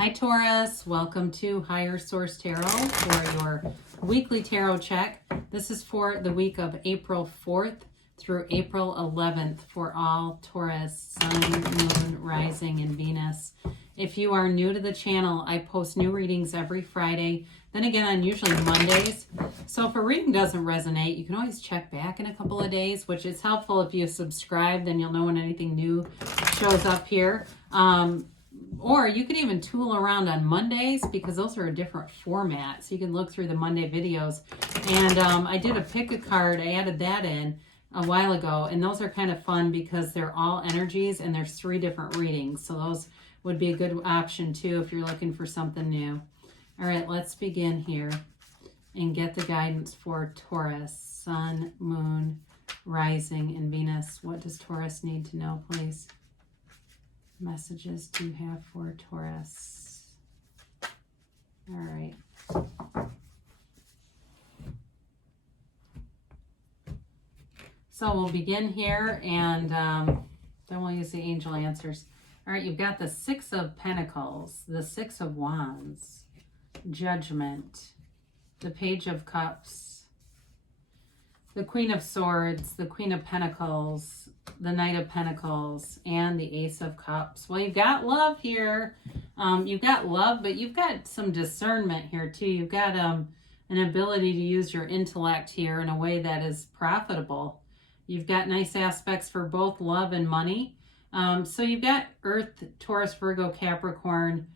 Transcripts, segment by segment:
Hi Taurus, welcome to Higher Source Tarot for your weekly tarot check. This is for the week of April 4th through April 11th for all Taurus, Sun, Moon, Rising, and Venus. If you are new to the channel, I post new readings every Friday, then again on usually Mondays. So if a reading doesn't resonate, you can always check back in a couple of days, which is helpful if you subscribe, then you'll know when anything new shows up here. Or you can even tool around on Mondays because those are a different format. So you can look through the Monday videos. And I did a pick a card. I added that in a while ago. And those are kind of fun because they're all energies and there's 3 different readings. So those would be a good option too if you're looking for something new. All right, let's begin here and get the guidance for Taurus, Sun, Moon, Rising, and Venus. What does Taurus need to know, please? Messages do you have for Taurus? All right. So we'll begin here and then we'll use the angel answers. All right, you've got the 6 of Pentacles, the 6 of Wands, Judgment, the Page of Cups, the Queen of Swords, the Queen of Pentacles, the Knight of Pentacles, and the Ace of Cups. Well, you've got love here. You've got love, but you've got some discernment here too. You've got an ability to use your intellect here in a way that is profitable. You've got nice aspects for both love and money. So you've got Earth, Taurus, Virgo, Capricorn,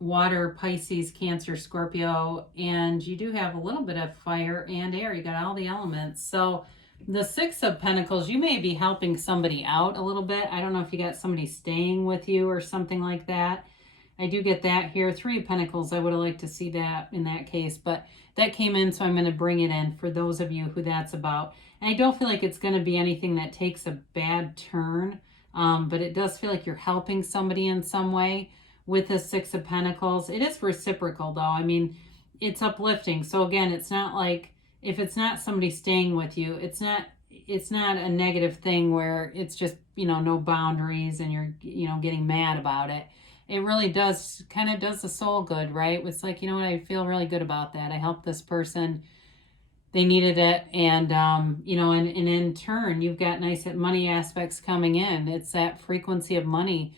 Water, Pisces, Cancer, Scorpio, and you do have a little bit of fire and air. You got all the elements. So the 6 of Pentacles, you may be helping somebody out a little bit. I don't know if you got somebody staying with you or something like that. I do get that here. 3 of Pentacles, I would have liked to see that in that case, but that came in, so I'm going to bring it in for those of you who that's about. And I don't feel like it's going to be anything that takes a bad turn, but it does feel like you're helping somebody in some way. With the 6 of Pentacles, it is reciprocal though. I mean, it's uplifting. So again, it's not like, if it's not somebody staying with you, it's not a negative thing where it's just, no boundaries and you're, getting mad about it. It really does, kind of does the soul good, right? It's like, you know what, I feel really good about that. I helped this person. They needed it. And, and in turn, you've got nice money aspects coming in. It's that frequency of money.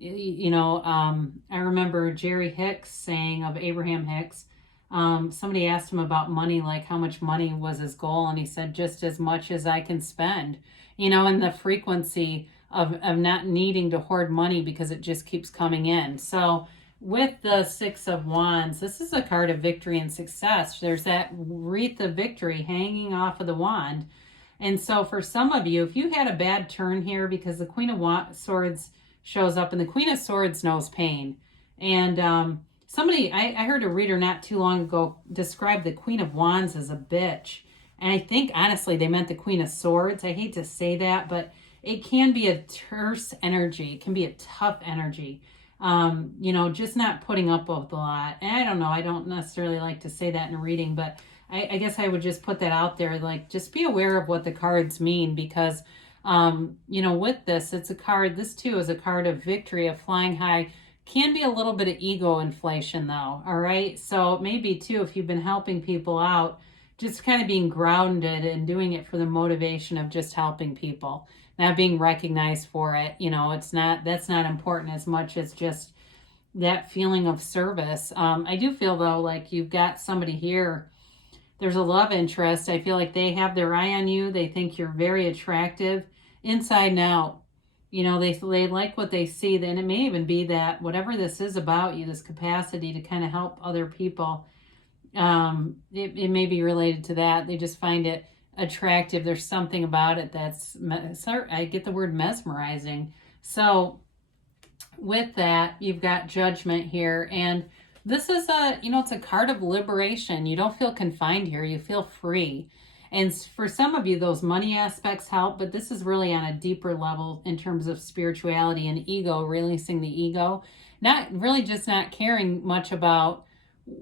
I remember Jerry Hicks saying of Abraham Hicks, somebody asked him about money, like how much money was his goal. And he said, just as much as I can spend, and the frequency of not needing to hoard money because it just keeps coming in. So with the 6 of Wands, this is a card of victory and success. There's that wreath of victory hanging off of the wand. And so for some of you, if you had a bad turn here, because the Queen of Swords shows up and the Queen of Swords knows pain. And I heard a reader not too long ago describe the Queen of Wands as a bitch. And I think honestly they meant the Queen of Swords. I hate to say that, but it can be a terse energy. It can be a tough energy. Just not putting up with a lot. And I don't know, I don't necessarily like to say that in a reading, but I guess I would just put that out there. Like, just be aware of what the cards mean because with this, it's a card, this too is a card of victory, of flying high. Can be a little bit of ego inflation though, all right? So maybe too, if you've been helping people out, just kind of being grounded and doing it for the motivation of just helping people, not being recognized for it. That's not important as much as just that feeling of service. I do feel though, like you've got somebody here, there's a love interest. I feel like they have their eye on you. They think you're very attractive inside and out. They like what they see. Then it may even be that whatever this is about you, this capacity to kind of help other people, it may be related to that. They just find it attractive. There's something about it that's, I get the word mesmerizing. So with that, you've got Judgment here. And this is it's a card of liberation. You don't feel confined here. You feel free. And for some of you, those money aspects help, but this is really on a deeper level in terms of spirituality and ego, releasing the ego. Not caring much about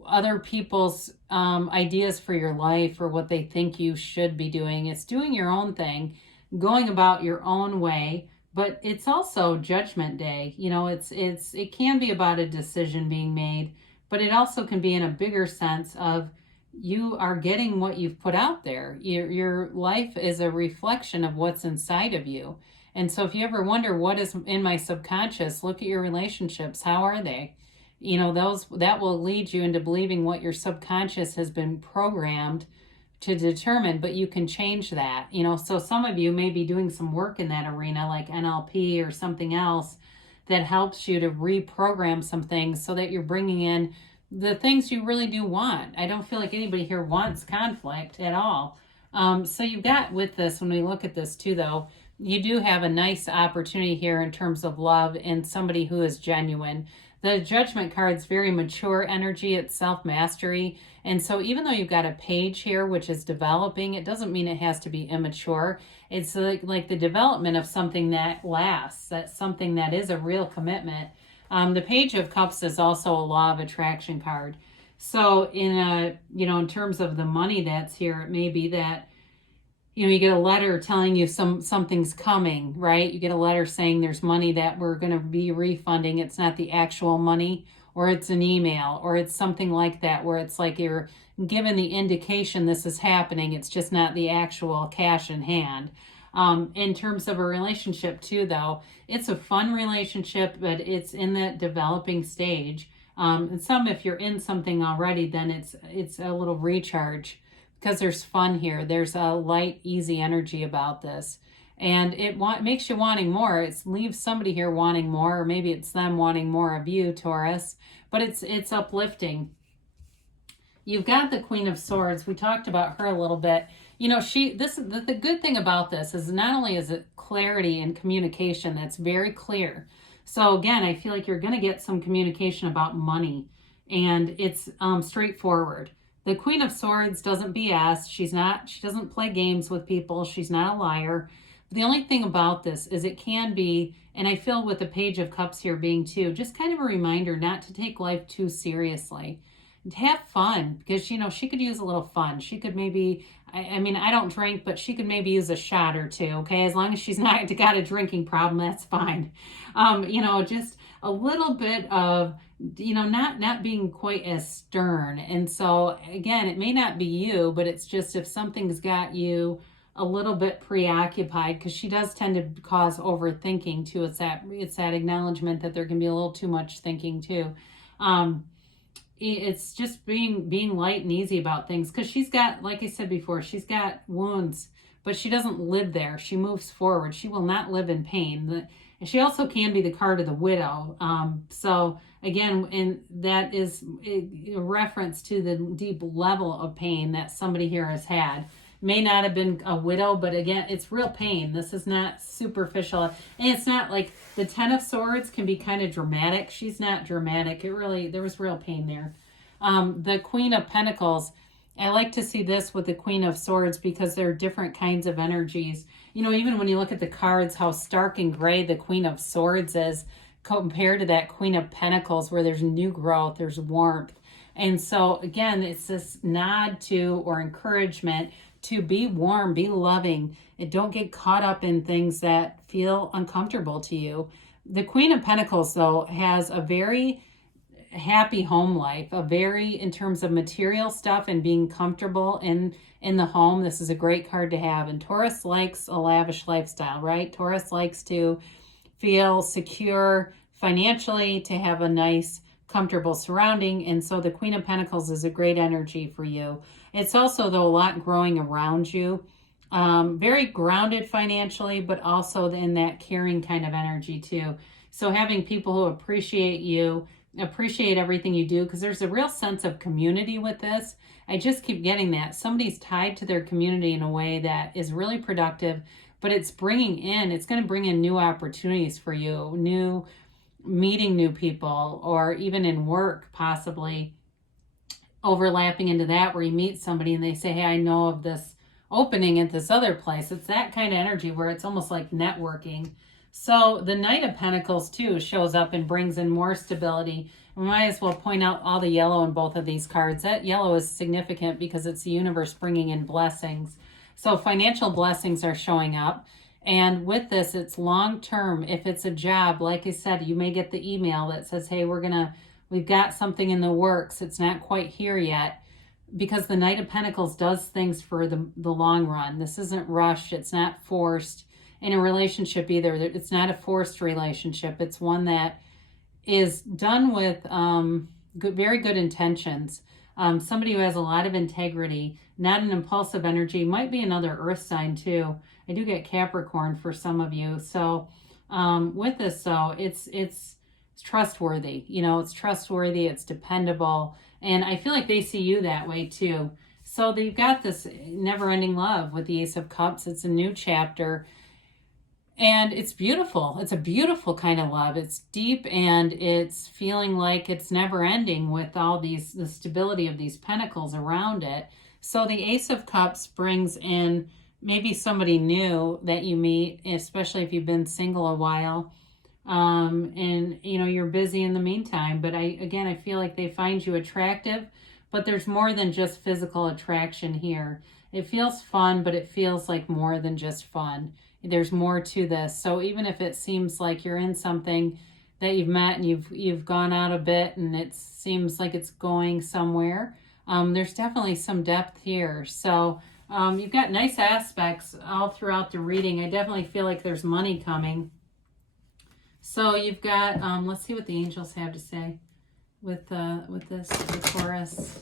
other people's ideas for your life or what they think you should be doing. It's doing your own thing, going about your own way, but it's also Judgment Day. You know, it can be about a decision being made, but it also can be in a bigger sense of you are getting what you've put out there. Your life is a reflection of what's inside of you. And so if you ever wonder what is in my subconscious, look at your relationships. How are they? You know, that will lead you into believing what your subconscious has been programmed to determine, but you can change that. You know, so some of you may be doing some work in that arena, like NLP or something else that helps you to reprogram some things so that you're bringing in the things you really do want. I don't feel like anybody here wants conflict at all. So you've got with this, when we look at this too, though, you do have a nice opportunity here in terms of love and somebody who is genuine. The Judgment card is very mature energy. It's self-mastery. And so even though you've got a page here, which is developing, it doesn't mean it has to be immature. It's like the development of something that lasts. That's something that is a real commitment. The Page of Cups is also a law of attraction card. So in terms of the money that's here, it may be that, you get a letter telling you something's coming, right? You get a letter saying there's money that we're going to be refunding. It's not the actual money, or it's an email, or it's something like that, where it's like you're given the indication this is happening. It's just not the actual cash in hand. In terms of a relationship too, though, it's a fun relationship, but it's in that developing stage. And if you're in something already, then it's a little recharge, because there's fun here. There's a light, easy energy about this. And it makes you wanting more. It leaves somebody here wanting more, or maybe it's them wanting more of you, Taurus. But it's uplifting. You've got the Queen of Swords. We talked about her a little bit. You know, the good thing about this is not only is it clarity and communication that's very clear. So again, I feel like you're going to get some communication about money, and it's straightforward. The Queen of Swords doesn't BS. She doesn't play games with people. She's not a liar. But the only thing about this is it can be, and I feel with the Page of Cups here being too, just kind of a reminder not to take life too seriously. Have fun, because, she could use a little fun. She could maybe, I don't drink, but she could maybe use a shot or two, okay? As long as she's not got a drinking problem, that's fine. Just a little bit of, not being quite as stern. And so, again, it may not be you, but it's just if something's got you a little bit preoccupied, because she does tend to cause overthinking too. It's that acknowledgement that there can be a little too much thinking too. It's just being light and easy about things, because she's got, like I said before, she's got wounds, but she doesn't live there. She moves forward. She will not live in pain. She also can be the card of the widow. So again, and that is a reference to the deep level of pain that somebody here has had. May not have been a widow, but again, it's real pain. This is not superficial. And it's not like the Ten of Swords can be kind of dramatic. She's not dramatic. There was real pain there. The Queen of Pentacles, I like to see this with the Queen of Swords, because there are different kinds of energies. Even when you look at the cards, how stark and gray the Queen of Swords is compared to that Queen of Pentacles, where there's new growth, there's warmth. And so again, it's this nod to, or encouragement to, be warm, be loving, and don't get caught up in things that feel uncomfortable to you. The Queen of Pentacles, though, has a very happy home life, in terms of material stuff and being comfortable in the home. This is a great card to have. And Taurus likes a lavish lifestyle, right? Taurus likes to feel secure financially, to have a nice, comfortable surrounding. And so the Queen of Pentacles is a great energy for you. It's also, though, a lot growing around you. Very grounded financially, but also in that caring kind of energy too. So having people who appreciate you, appreciate everything you do, because there's a real sense of community with this. I just keep getting that. Somebody's tied to their community in a way that is really productive, but it's going to bring in new opportunities for you, meeting new people, or even in work, possibly overlapping into that, where you meet somebody and they say, hey, I know of this opening at this other place. It's that kind of energy where it's almost like networking. So the Knight of Pentacles too shows up and brings in more stability. We might as well point out all the yellow in both of these cards. That yellow is significant because it's the universe bringing in blessings. So financial blessings are showing up. And with this, it's long term. If it's a job, like I said, you may get the email that says, hey, we've got something in the works. It's not quite here yet, because the Knight of Pentacles does things for the long run. This isn't rushed. It's not forced. In a relationship either, it's not a forced relationship. It's one that is done with very good intentions. Somebody who has a lot of integrity, not an impulsive energy. Might be another earth sign too. I do get Capricorn for some of you. So with this though, it's trustworthy. You know, it's trustworthy, it's dependable. And I feel like they see you that way too. So they've got this never-ending love with the Ace of Cups. It's a new chapter. And it's beautiful. It's a beautiful kind of love. It's deep and it's feeling like it's never ending with all the stability of these pentacles around it. So the Ace of Cups brings in maybe somebody new that you meet, especially if you've been single a while. And you know, you're busy in the meantime, but I feel like they find you attractive, but there's more than just physical attraction here. It feels fun, but it feels like more than just fun. There's more to this. So even if it seems like you're in something that you've met and you've gone out a bit and it seems like it's going somewhere, there's definitely some depth here. So you've got nice aspects all throughout the reading. I definitely feel like there's money coming. So you've got, let's see what the angels have to say with this, the Taurus.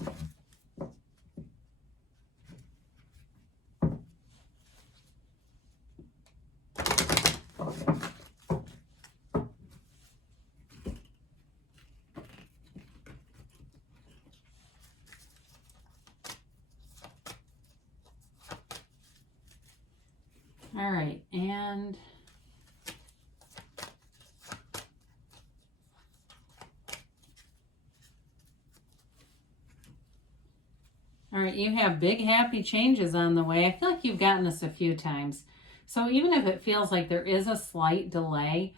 All right, and all right, you have big happy changes on the way. I feel like you've gotten this a few times. So even if it feels like there is a slight delay,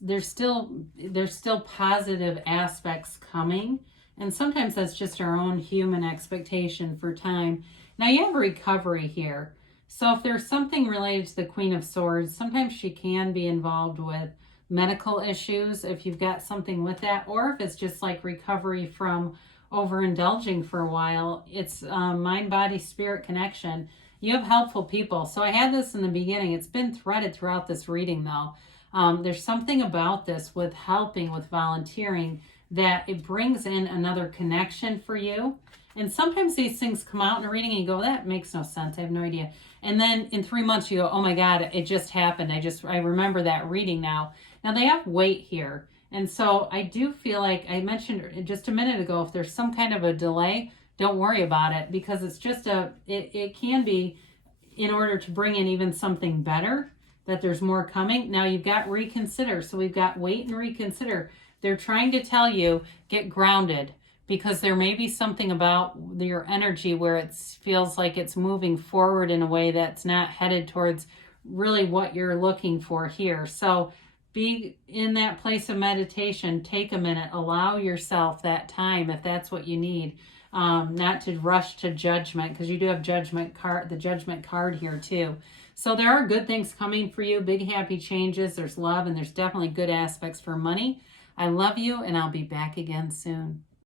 there's still positive aspects coming. And sometimes that's just our own human expectation for time. Now you have recovery here. So if there's something related to the Queen of Swords, sometimes she can be involved with medical issues if you've got something with that, or if it's just like recovery from overindulging for a while. It's mind, body, spirit connection. You have helpful people. So I had this in the beginning. It's been threaded throughout this reading though. There's something about this with helping, with volunteering, that it brings in another connection for you. And sometimes these things come out in a reading and you go, that makes no sense. I have no idea. And then in 3 months you go, oh my God, it just happened. I remember that reading now. Now they have weight here. And so I do feel like I mentioned just a minute ago, if there's some kind of a delay, don't worry about it, because it's just it can be in order to bring in even something better, that there's more coming. Now you've got reconsider. So we've got wait and reconsider. They're trying to tell you, get grounded, because there may be something about your energy where it feels like it's moving forward in a way that's not headed towards really what you're looking for here. So be in that place of meditation. Take a minute. Allow yourself that time if that's what you need. Not to rush to judgment, because you do have the judgment card here too. So there are good things coming for you. Big happy changes. There's love, and there's definitely good aspects for money. I love you, and I'll be back again soon.